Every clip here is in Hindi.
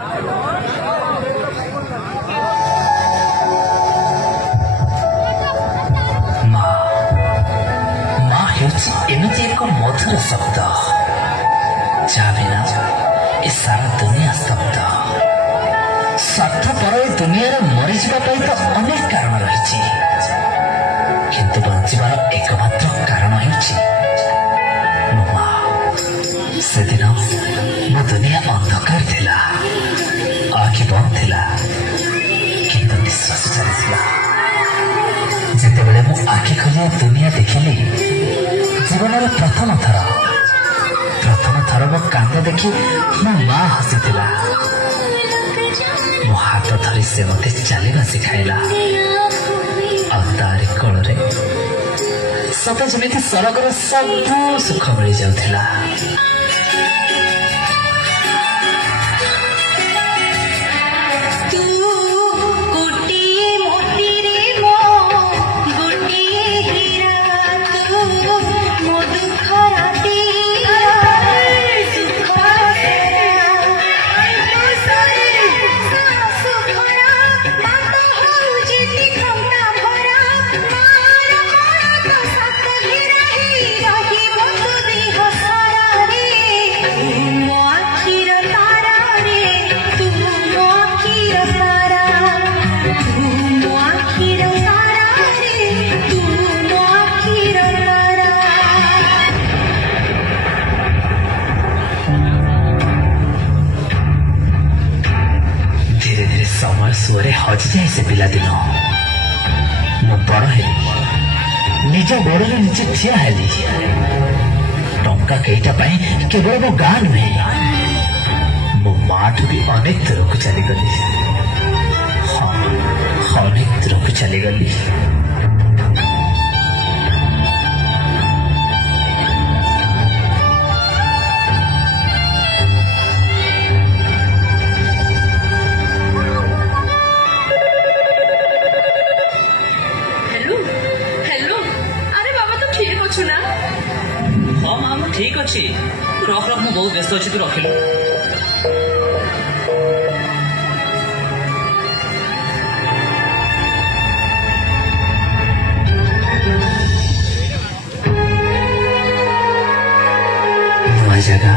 एमती एक मधुर शब्द जहाँ बिना ए सारा दुनिया शब्द स्वार्थपर ए दुनिया मरीजा तो अनेक कारण रही किंतु बंचार एकमात्र कारण से दिन मो दुनिया अंधकार थिला आखि बंद थिला किंतु निश्वास चली जितेबले मु आखि खोली दुनिया देखिली जीवन प्रथम थर मो कांद देखी मो माँ हसी मो हाथ धरी से मत चलवा शिखाइला तारी कोଳରେ सत जमी सरगर सब सुख मिल जाऊला। सुरे हजि जाए से पिला दिन मु बड़ हेली निज गोड़ निजे ठिया हेली टंका कईटा केवल मो गाँ नुहे मो माँ ठू भी अनेक दूर को चलीगली। हाँ अनेक दूर को चलीगली। ठीक अच्छे रख रख मु बहुत व्यस्त अच्छी तू रखिलु। नुआ जगह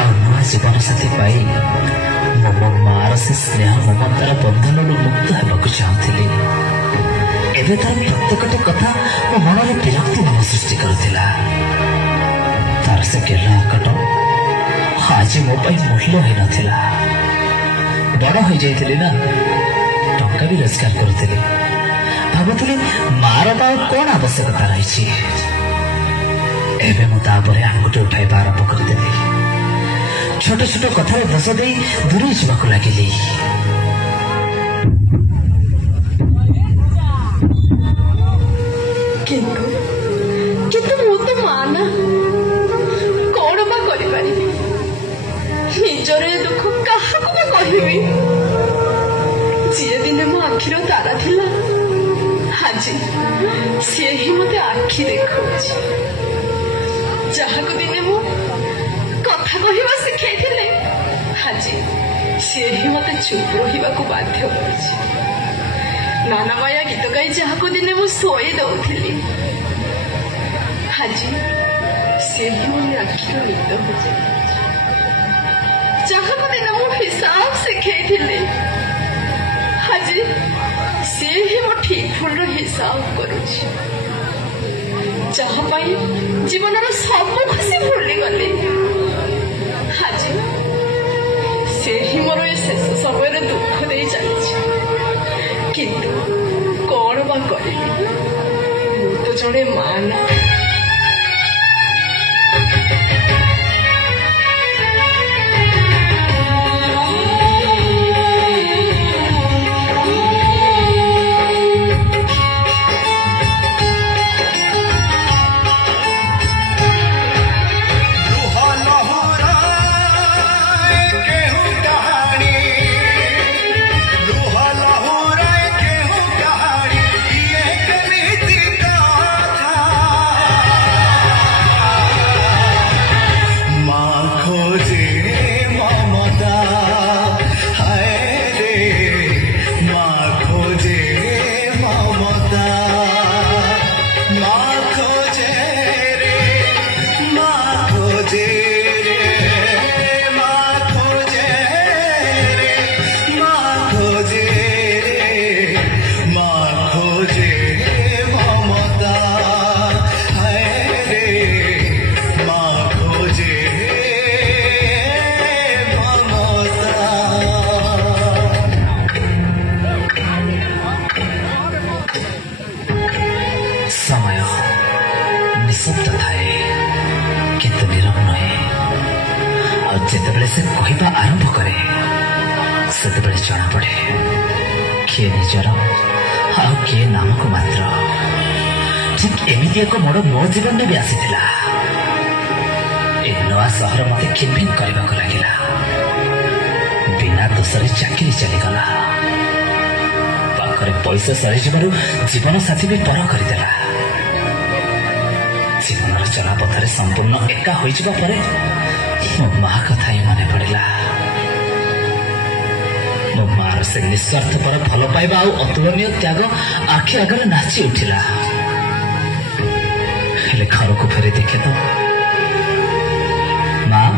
और नुआ जीवन साथी पाई मो मार से स्नेह ममतार बंधन मुक्त होगा चाहूली। एवं तार प्रत्येकटी कथा मो मन में विरक्ति भाव सृष्टि करुला। तार से केरला कट आज मो मूल्य ही नाला बड़ हो जाइली ना टंका भी रोजगार करुली भावुली मार कौन आवश्यकता रही एवं मुझे आंगुठी उठाइबा आरंभ करदेली। छोट छोट कथार दोष दे दूरे जावाक लगिली। जी दिन मो आखिर तारा थिला आज सी ही मत आखि देखा जहाँ को दिने मो कथा कहवा शिखाई आज सी ही मत चुप रहा बाध्य कर नाना माया गीत गाई जहाँ को दिने मो शोई दौली आज सी ही मोर आखिर निद हो जाए जहाँ को दिन मो हिसाब शिखाई आज सी ही मो ठीक भूल हिसाब करुची जहाँ जीवन सब खुशी भूली गली आज से ही मोर शेष समय दुख दे चली किंतु कौन बा करी मु तो जड़े मां ना। से कहवा आरंभ करे से जना पड़े किए निजर आ किए नामक मात्र ठीक एमती एक मोड़ मो जीवन में भी आसीथिला ए नवा सहर मत खिनभिन करने लगिला बिना दोषरे चाकरी चलीगला पाखरे पैसा सरी जीवन साथी भी पर करदेला जीवन चला पथरे संपूर्ण एका हो मो माँ कथा ही मन पड़ा मो मार से निस्वार्थ पर भल पाइबा अतुलनीय त्याग आखि आगे नाची उठिला हेले घर को फेरी देखे तो माँ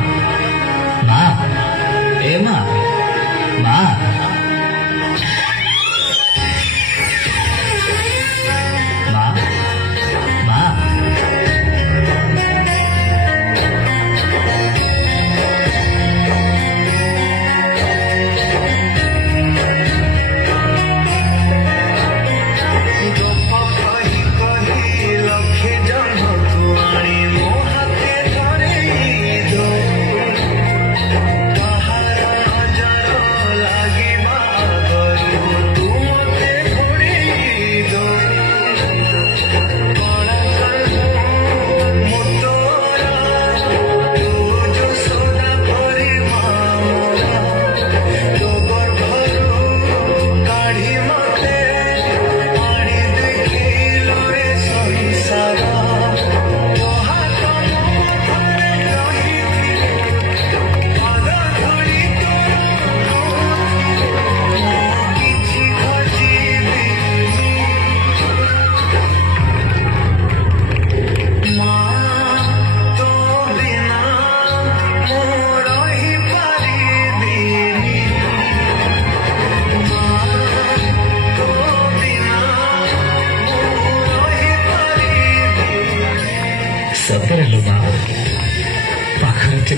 माँ ए माँ माँ माँ माँ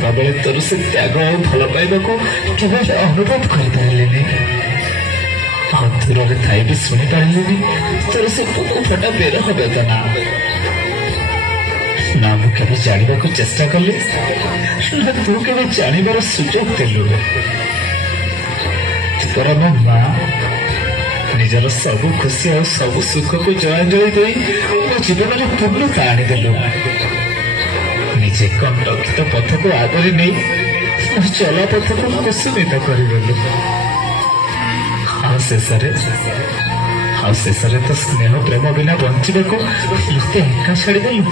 पाखरे तोर से त्याग और भल पाइबा को केवल अनुभव कर पारे दूर थी भी शुणी पारे तोर से फटा बेर बेदना ना मुझे जानवा को चेष्टा कली ना तू के जानवर सुजोग देलु तोर मो माँ निजर सब खुशी और सब सुख को जलांजलि दे मो जीवन में पूर्णता आनीदेलु निजे कंटकित पथ को आदरी नहीं चला पथ को कुसुमित करदेलु शेषे तो स्नेह प्रेम बिना बंचा को मत एका छाड़देलु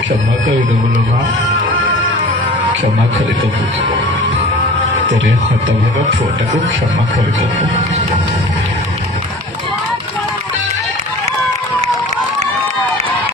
क्षमा करदेबु लो माँ क्षमा करदेबु तेरे हतभागा पुआटा को क्षमा करदेबु।